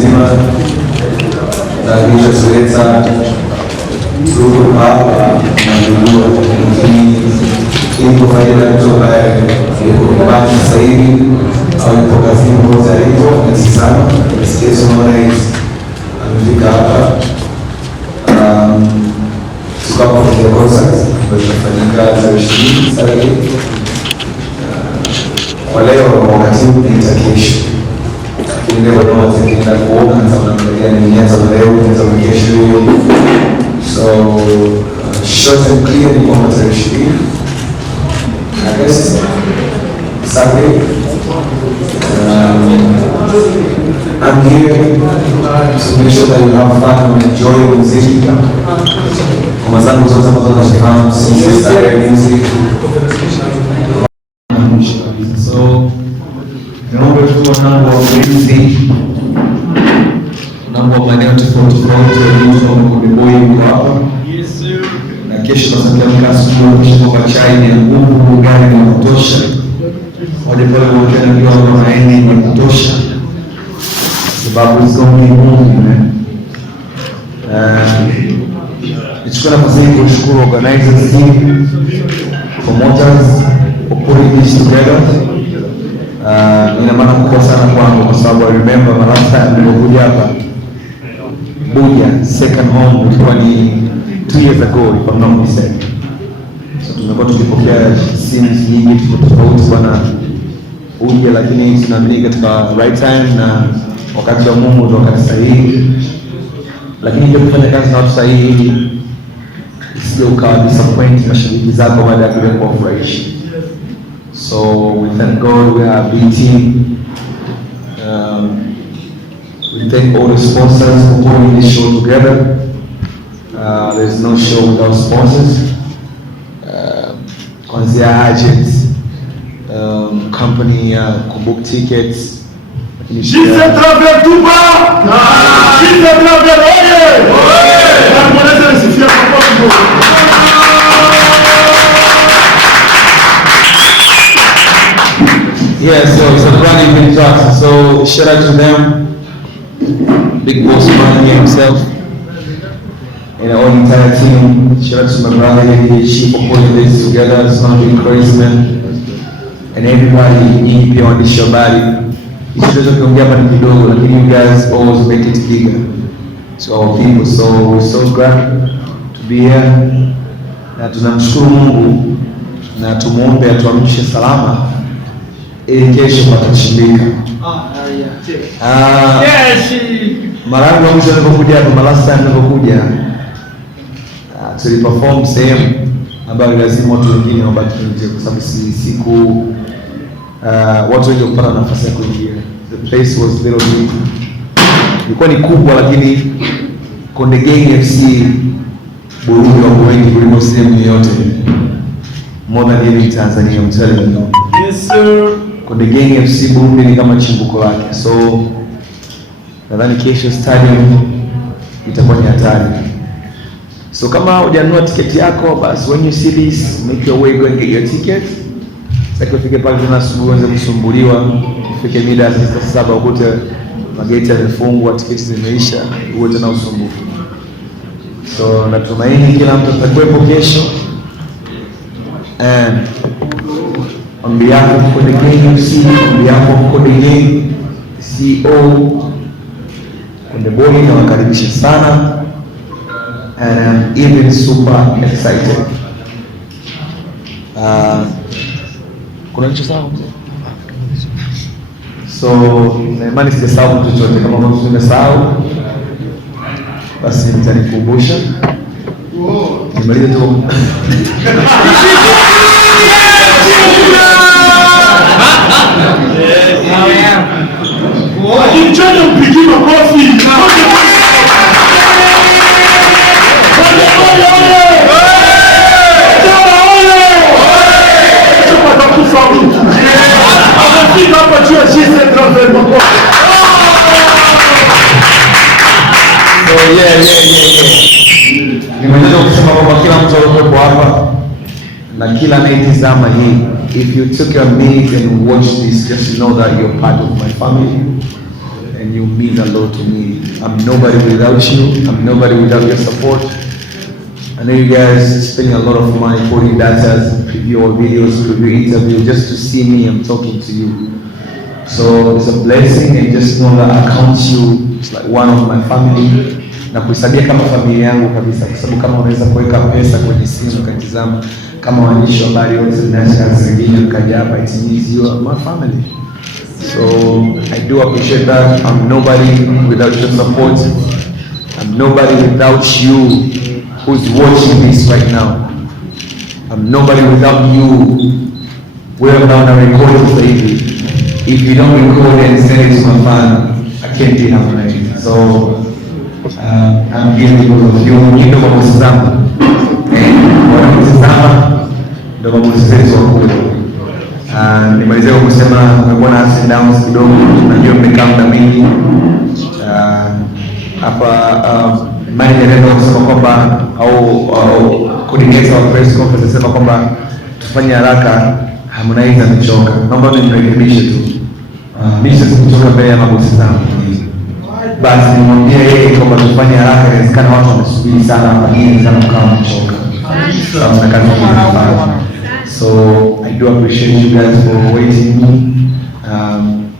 mzima na kilichotuleta tuko hapa na ndugu ili kufanya mtu ambaye yuko nyumbani sasa hivi au yuko kazini kote alipo. Nasi sana HARMONIZE amefika hapa tukawa kwenye concert ambayo itafanyika tarehe 20 Saturday. Kwa leo wakati huu ni kesho, lakini leo ndio tunaenda kuona namna gani nianza leo nianza kesho hiyo. So short and clear ni kwamba tarehe 20 August Saturday. I'm here to make sure that you have fun and enjoy music. Kwa zangu zote ambazo nazifahamu sisi Saturday music. So naomba tu wanangu wa ulinzi, wanangu wa maeneo tofauti boy yuko hapa. Na kesho tunasakia asubuhi kwamba chai ni nguvu, gari ni kutosha. Wale pale wanaenda ndio wana maeni ni kutosha. Sababu hizo ni Mungu. Nichukua nafasi hii kushukuru organizers team, promoters for putting this together. Ina maana kubwa sana kwangu kwa sababu I remember my last time nilipokuja hapa Buja second home ilikuwa ni 2 years ago if I'm not mistaken. So tumekuwa tukipokea scenes nyingi tofauti bwana Buja, lakini tunaamini katika right time na wakati wa Mungu ndio wakati sahihi. Lakini ndio kufanya kazi na watu sahihi sio ukawa disappoint mashabiki zako baada ya kulepo operation. So we thank God we are a big team. We thank all the sponsors for putting this show together. There's no show without sponsors. Kwanzia agents, company kubook tickets. Yeah, so it's a brand new truck. So shout out to them, big boss man here himself, and our entire team. Shout out to my brother here, for putting this together. It's gonna be crazy, man. And everybody, you pia waandishi habari, isiweza kuongea hapa ni kidogo, lakini you guys always make it bigger to our people. So we're so glad to be here. Na tunamshukuru Mungu na tumuombe atuamshe salama ili kesho patashindika. Mara yangu mwisho nilipokuja hapa, last time nilipokuja tuliperform sehemu ambayo lazima watu wengine wabaki nje kwa sababu siku watu wengi kupata nafasi ya kuingia. The place was little bit, ilikuwa ni kubwa, lakini Konde Gang FC Burundi wako wengi kuliko sehemu yoyote more than even Tanzania. I'm telling you. Yes sir. Konde Gang FC Burundi ni kama chimbuko lake. So nadhani kesho stadium itakuwa ni hatari. So kama hujanunua tiketi yako, basi when you see this, make your way, go and get your ticket. Sasa ufike pale tena asubuhi uanze kusumbuliwa, ufike mida saa 7 ukute mageti yamefungwa, tiketi zimeisha, uwe tena usumbufu. So natumaini kila mtu atakuwepo kesho. And on behalf of Konde Gang FC, on behalf of Konde Gang CEO Konde Boy, nawakaribisha sana. And I'm even super excited. Kuna nchi sawa? So na imani sijasahau mtu chochote. Kama mtu nimesahau basi mtanikumbusha. Nimalize tu. Kijana mpigie makofi. Nimeweza kusema kwamba kila mtu aliyepo hapa na kila anayetazama hii, if you took a minute and watched this, just know that you're part of my family and you mean a lot to me. I'm nobody without you. I'm nobody without your support. I know you guys spending a lot of money putting data, preview or videos, preview interview just to see me. I'm talking to you. So it's a blessing, and just know that I count you like one of my family. Na kuhesabia kama familia yangu kabisa, kwa sababu kama unaweza kuweka pesa kwenye simu ukatizama kama waandishi wa habari wote mnashika zingine mkaja hapa, it means you are my family. So I do appreciate that. I'm nobody without your support. I'm nobody without you who's watching this right now. I'm nobody without you. We're about to record it, baby. If you don't record and send it to my fan, I can't be Harmonize. So I'm giving you ndo mabosi zangu. Wanamtizama ndo mabosi zetu wa kule. Nimalizia kwa kusema umekuwa na ups and downs kidogo, najua mmekaa muda mwingi. Hapa manager anaenda kusema kwamba au coordinator wa press conference anasema kwamba tufanye haraka, Harmonize amechoka. Naomba nimrekebishe tu. Mimi sasa kutoka mbele ya mabosi zangu. Basi nimwambie yeye kwamba tufanye haraka, inawezekana watu wamesubiri sana hapa, nini sana kama mchoka. So I do appreciate you guys for waiting me.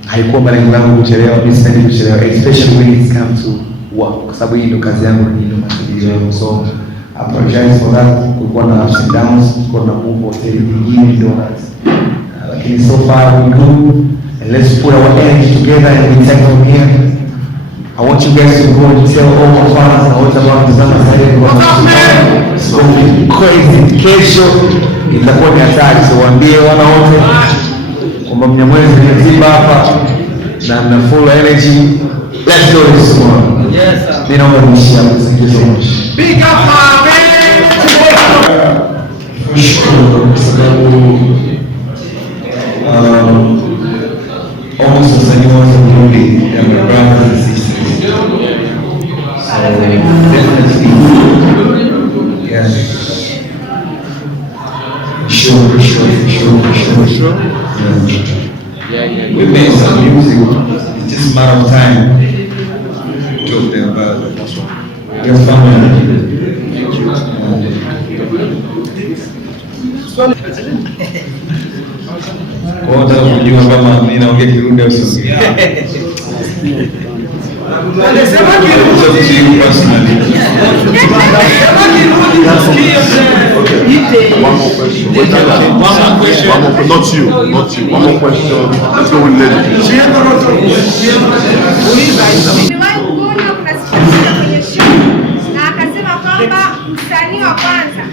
Haikuwa malengo yangu kuchelewa, mimi sipendi kuchelewa, especially when it comes to work, kwa sababu hii ndio kazi yangu na ndio matajiri yangu. So I apologize for that. Kulikuwa na ups and downs, kulikuwa na move hotel nyingine ndio lakini so far we good, and let's put our energy together and we take from here. I want you guys to go and tell all my fans and all about the summer side. It's going to be crazy. Kesho itakuwa ni hatari, so waambie wana wote kwamba Mnyamwezi nimeziba hapa na na full energy. Let's do this tomorrow. Yes sir. Mimi naomba niishie hapo. Thank you so much. Big up my man. Kushukuru kwa sababu almost wasanii wote wa Burundi ya my brothers and sisters. Definitely, yeah. Sure. Yeah. We made some music. It's just a matter of time to talk there about it. That's right. Your family. Kwa nataka kujua kama mimi naongea Kirundi au sio? Anasema Kirundi personally. One more question. Not you. One more question. Let's go with Lily. Na akasema kwamba msanii wa kwanza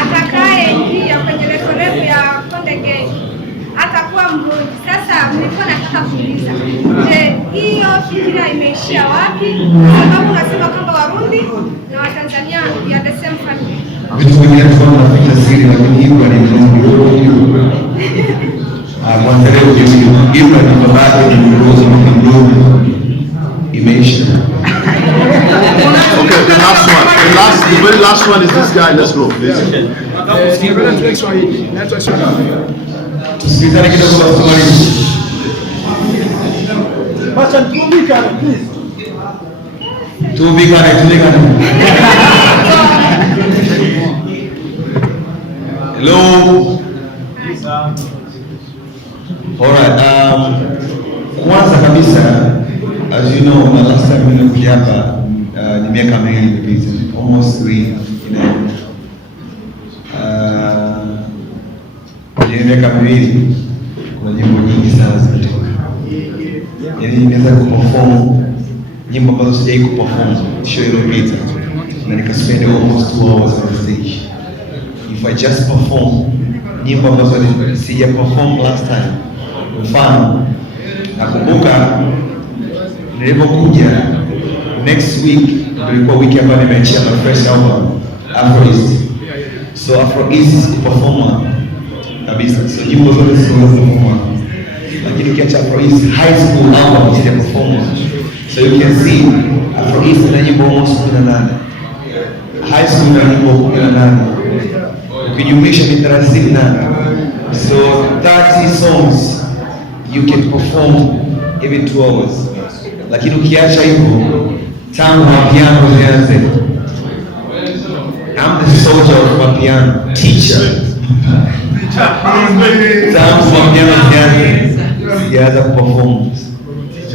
atakayeingia kwenye refu ya Konde Gang atakuwa Burundi. Sasa nilikuwa nataka kuuliza, je, hiyo fikira imeishia wapi? Sababu unasema kwamba Warundi na Watanzania ya the same family. Vitu vingine tunaficha siri, lakini hiyo ni Burundi. Kwanza leo hiyo ni babake ni Burundi. Imeisha. Okay, the very last one is this guy. Let's go, please. Tusikizane kidogo basi mwalimu. Bacha tumbikane please. Tumbikane. Hello. Alright, kwanza kabisa, as you know, the last time nilikuja hapa ni miaka miwili iliyopita, almost 3, miaka miwili kuna nyimbo nyingi sana zimetoka. Yaani nimeweza kuperform nyimbo ambazo sijawahi kuperform show iliyopita, na nikaspend almost 2 hours on stage. If I just perform nyimbo ambazo sija perform last time, mfano nakumbuka nilipokuja next week ilikuwa wiki ambayo nimeachia my first album Afro East. So Afro East is performer kabisa, so nyimbo zote ziko performer, lakini ukiacha Afro East high school album is performer. So you can see Afro East na nyimbo almost 18, high school na nyimbo 18, ukijumlisha ni 38. So 30 songs you can perform even 2 hours. lakini ukiacha hivyo, tangu mapiano zianze, I'm the soldier of mapiano, teacher. Tangu mapiano zianze, sijaanza kuperform.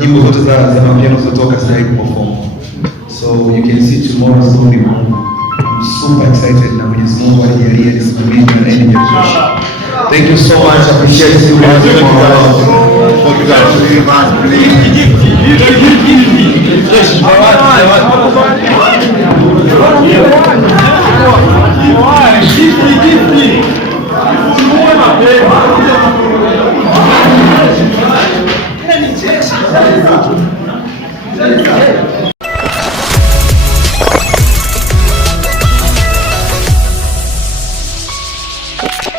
Nyimbo zote za mapiano zilizotoka sijawahi kuperform. So you can see tomorrow Sunday morning. I'm super excited na Mwenyezi Mungu anijalie nisimamie na nini ya kesho. Thank you so much. I appreciate you guys. Thank you.